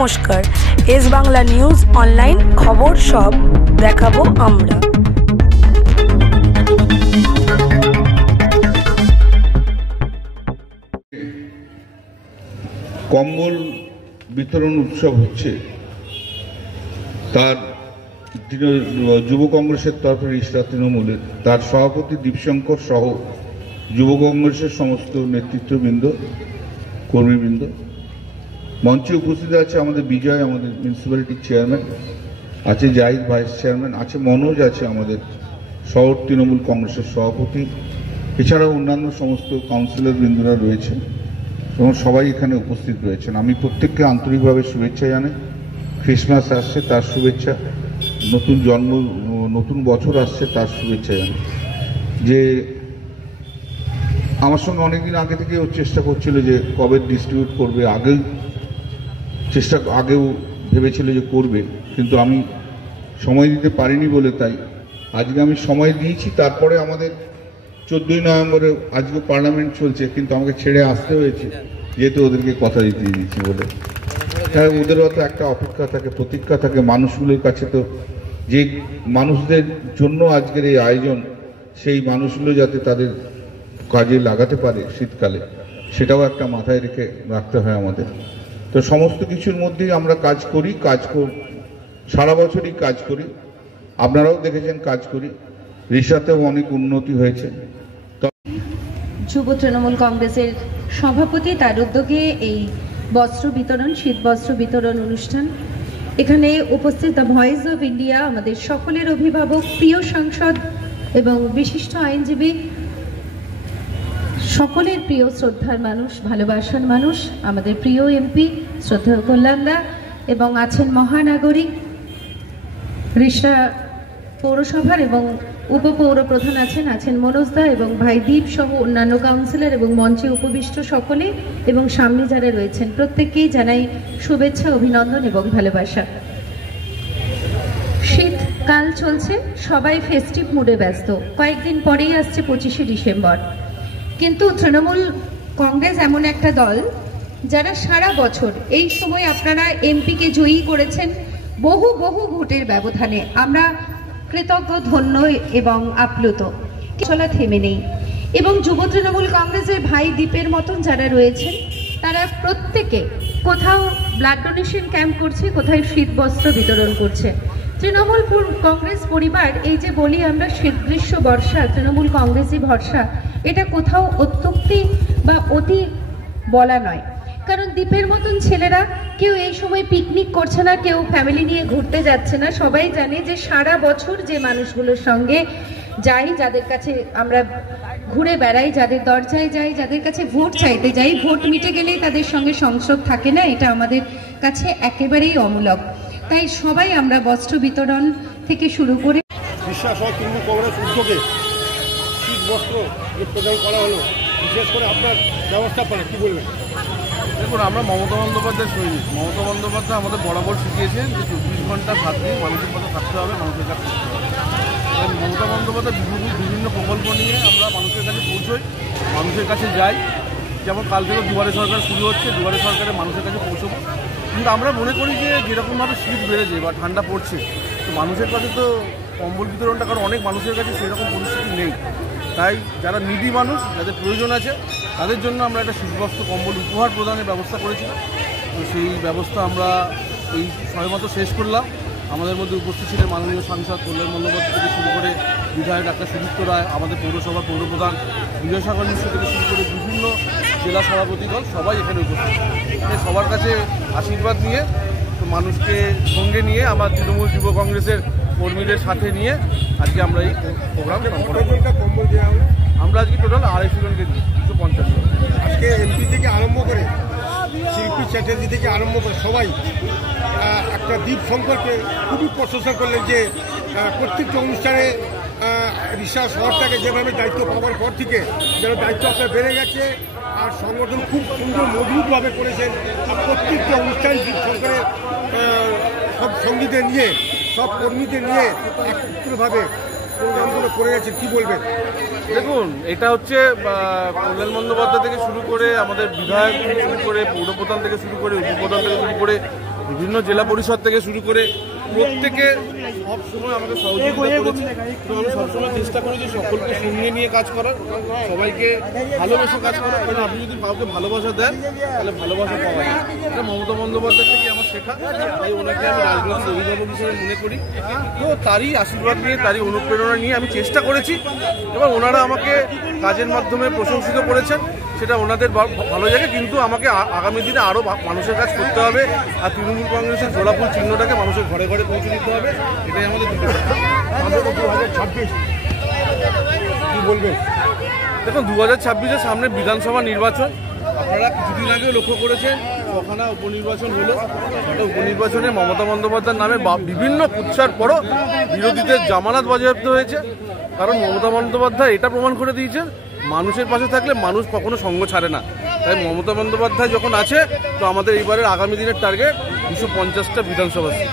নমস্কার, S Bangla news online খবর সব দেখাবো আমরা। কম্বল বিতরণ উৎসব হচ্ছে, তার যুব কংগ্রেসের তরফে রিষ্টা তৃণমূলের তার সভাপতি দীপশঙ্কর সহ যুব কংগ্রেসের সমস্ত নেতৃত্ববৃন্দ, কর্মীবৃন্দ। মঞ্চে উপস্থিত আছে আমাদের বিজয়, আমাদের মিউনিসিপ্যালিটির চেয়ারম্যান, আছে জাহিদ ভাইস চেয়ারম্যান, আছে মনোজ, আছে আমাদের শহর তৃণমূল কংগ্রেসের সভাপতি, এছাড়াও অন্যান্য সমস্ত কাউন্সিলর বৃন্দরা রয়েছে এবং সবাই এখানে উপস্থিত রয়েছেন। আমি প্রত্যেককে আন্তরিকভাবে শুভেচ্ছা জানাই। ক্রিসমাস আসছে, তার শুভেচ্ছা, নতুন বছর আসছে, তার শুভেচ্ছা জানাই। যে আমার সঙ্গে অনেকদিন আগে থেকে ও চেষ্টা করছিল যে কবে ডিস্ট্রিবিউট করবে, আগেও ভেবেছিল যে করবে, কিন্তু আমি সময় দিতে পারিনি বলে তাই আজকে আমি সময় দিয়েছি। তারপরে আমাদের 14ই নভেম্বরে আজকে পার্লামেন্ট চলছে, কিন্তু আমাকে ছেড়ে আসতে হয়েছে যেহেতু ওদেরকে কথা দিতে দিচ্ছি বলে। হ্যাঁ, ওদেরও তো একটা অপেক্ষা থাকে, প্রতীক্ষা থাকে মানুষগুলোর কাছে। তো যে মানুষদের জন্য আজকের এই আয়োজন, সেই মানুষগুলো যাতে তাদের কাজে লাগাতে পারে শীতকালে, সেটাও একটা মাথায় রেখে রাখতে হয় আমাদের। তো সমস্ত কিছুর মধ্যেই আমরা কাজ করি, সারা বছরই কাজ করি। আপনারাও দেখেছেন কাজ করি, রিসাতেও অনেক উন্নতি হয়েছে। যুব তৃণমূল কংগ্রেসের সভাপতি, তার উদ্যোগে এই বস্ত্র বিতরণ, শীত বস্ত্র বিতরণ অনুষ্ঠান। এখানে উপস্থিত দ্য ভয়েস অফ ইন্ডিয়া, আমাদের সকলের অভিভাবক, প্রিয় সাংসদ এবং বিশিষ্ট আইনজীবী, সকলের প্রিয় শ্রদ্ধার মানুষ, ভালোবাসার মানুষ, আমাদের প্রিয় এমপি শ্রদ্ধেয় কল্যাণদা, এবং আছেন মহানাগরিক রিষ্টা পৌরসভার এবং উপপৌর প্রধান আছেন মনোজদা এবং ভাই দীপ সহ অন্যান্য কাউন্সিলর এবং মঞ্চে উপবিষ্ট সকলে এবং সামনে যারা রয়েছেন প্রত্যেককেই জানাই শুভেচ্ছা, অভিনন্দন এবং ভালোবাসা। শীতকাল চলছে, সবাই ফেস্টিভ মুডে ব্যস্ত। কয়েকদিন পরেই আসছে 25শে ডিসেম্বর, কিন্তু তৃণমূল কংগ্রেস এমন একটা দল যারা সারা বছর এই সময় আপনারা এমপিকে জয়ী করেছেন বহু ভোটের ব্যবধানে। আমরা কৃতজ্ঞ, ধন্য এবং আপ্লুত। চলা থেমে নেই। এবং যুব তৃণমূল কংগ্রেসের ভাই দীপের মতন যারা রয়েছেন, তারা প্রত্যেকে কোথাও ব্লাড ডোনেশন ক্যাম্প করছে, কোথায় শীত বস্ত্র বিতরণ করছে। তৃণমূল কংগ্রেস পরিবার, এই যে বলি আমরা শীত গ্রীষ্ম বর্ষা তৃণমূল কংগ্রেসই ভরসা, এটা কোথাও অত্যুক্তি বা অতি বলা নয়। কারণ দ্বীপের মতন ছেলেরা কেউ এই সময় পিকনিক করছে না, কেউ ফ্যামিলি নিয়ে ঘুরতে যাচ্ছে না। সবাই জানে যে সারা বছর যে মানুষগুলোর সঙ্গে যাই, যাদের কাছে আমরা ঘুরে বেড়াই, যাদের দরজায় যাই, যাদের কাছে ভোট চাইতে যাই, ভোট মিটে গেলেই তাদের সঙ্গে সংযোগ থাকে না, এটা আমাদের কাছে একেবারেই অমূলক। তাই সবাই আমরা বস্ত্র বিতরণ থেকে শুরু করে বিশ্বাস হয় তৃণমূল কংগ্রেস উদ্যোগে শীত বস্ত্র প্রদান করা হলো, বিশেষ করে আপনার ব্যবস্থাপনা কি বলবেন? দেখুন, আমরা মমতা বন্দ্যোপাধ্যায় সৈনিক। মমতা বন্দ্যোপাধ্যায় আমাদের বরাবর শিখিয়েছেন যে 24 ঘন্টা 7 দিন মানুষের পাশে থাকতে হবে, মানুষের কাছে থাকতে হবে। মমতা বন্দ্যোপাধ্যায় বিভিন্ন প্রকল্প নিয়ে আমরা মানুষের কাছে পৌঁছই, মানুষের কাছে যাই। যেমন কাল থেকে দুয়ারে সরকার শুরু হচ্ছে, দুয়ারে সরকারে মানুষের কাছে পৌঁছবো। কিন্তু আমরা মনে করি যে যেরকমভাবে শীত বেড়েছে বা ঠান্ডা পড়ছে, তো মানুষের কাছে তো কম্বল বিতরণটা, কারণ অনেক মানুষের কাছে সেরকম পরিস্থিতি নেই। তাই যারা নিডি মানুষ, যাদের প্রয়োজন আছে, তাদের জন্য আমরা একটা শীতবস্ত্র কম্বল উপহার প্রদানের ব্যবস্থা করেছিলাম। তো সেই ব্যবস্থা আমরা এই সময়মতো শেষ করলাম। আমাদের মধ্যে উপস্থিত ছিলেন মাননীয় সাংসদ কল্যাণ বন্দ্যোপাধ্যায় থেকে শুরু করে বিধায়ক ডাক্তার সুদীপ্ত রায়, আমাদের পৌরসভার পৌরপ্রধান বিজয়সাগর মিশ্র থেকে শুরু করে বিভিন্ন জেলা সভাপতিগণ সবাই এখানে উপস্থিত। সবার কাছে আশীর্বাদ নিয়ে, তো মানুষকে সঙ্গে নিয়ে, আমার তৃণমূল যুব কংগ্রেসের কর্মীদের সাথে নিয়ে আজকে আমরা এই প্রোগ্রাম কম্বল দেওয়া হলো। আমরা আজকে টোটাল 250 জনকে দিই, 250 জন। আজকে এমপি থেকে আরম্ভ করে শিল্পী চ্যাটার্জি থেকে আরম্ভ করে সবাই একটা দ্বীপ সম্পর্কে খুবই প্রশংসা করলেন যে প্রত্যেকটা অনুষ্ঠানে রিসা শহরটাকে যেভাবে দায়িত্ব পাওয়ার পর থেকে যেন দায়িত্ব আপনার বেড়ে গেছে, আর সংগঠন খুব সুন্দর মজবুতভাবে করেছেন। প্রত্যেকটা অনুষ্ঠান দ্বীপ সরকারের সব সঙ্গীদের নিয়ে, সব কর্মীদের নিয়ে একত্রভাবে প্রোগ্রামগুলো করে গেছে, কী বলবেন? দেখুন, এটা হচ্ছে কল্যাণ বন্দ্যোপাধ্যায় থেকে শুরু করে আমাদের বিধায়ক থেকে শুরু করে পৌরপ্রধান থেকে শুরু করে উপপ্রধান থেকে শুরু করে বিভিন্ন জেলা পরিষদ থেকে শুরু করে প্রত্যেকে সবসময় আমাকে সহযোগিতা করেছে। তো আমি সবসময় চেষ্টা করি যে সকলকে সঙ্গে নিয়ে কাজ করার, সবাইকে ভালোবেসে কাজ করার। কারণ আপনি যদি কাউকে ভালোবাসা দেন তাহলে ভালোবাসা পাওয়া যায়। এটা মমতা বন্দ্যোপাধ্যায় থেকে আমার শেখা, তাই ওনাকে আমি রাজনৈতিক অভিভাবক হিসেবে মনে করি। তো তারই আশীর্বাদ নিয়ে, তারই অনুপ্রেরণা নিয়ে আমি চেষ্টা করেছি এবং ওনারা আমাকে কাজের মাধ্যমে প্রশংসিত করেছেন, সেটা ওনাদের ভালো জায়গা। কিন্তু আমাকে আগামী দিনে আরও মানুষের কাজ করতে হবে, আর তৃণমূল কংগ্রেসের জোড়াফুল চিহ্নটাকে মানুষের ঘরে ঘরে পৌঁছে দিতে হবে, এটাই আমাদের কি বলবেন? দেখুন, 2026-এর সামনে বিধানসভা নির্বাচন। আপনারা কিছুদিন আগেও লক্ষ্য করেছেন ছখানা উপনির্বাচন হলো। সেটা উপনির্বাচনে মমতা বন্দ্যোপাধ্যায়ের নামে বিভিন্ন কুৎসার পরও বিরোধীদের জামানত বাজেয়াপ্ত হয়েছে। কারণ মমতা বন্দ্যোপাধ্যায় এটা প্রমাণ করে দিয়েছেন, মানুষের পাশে থাকলে মানুষ কখনো সঙ্গ ছাড়ে না। তাই মমতা বন্দ্যোপাধ্যায় যখন আছে, তো আমাদের এইবারের আগামী দিনের টার্গেট 250টা বিধানসভা সিট।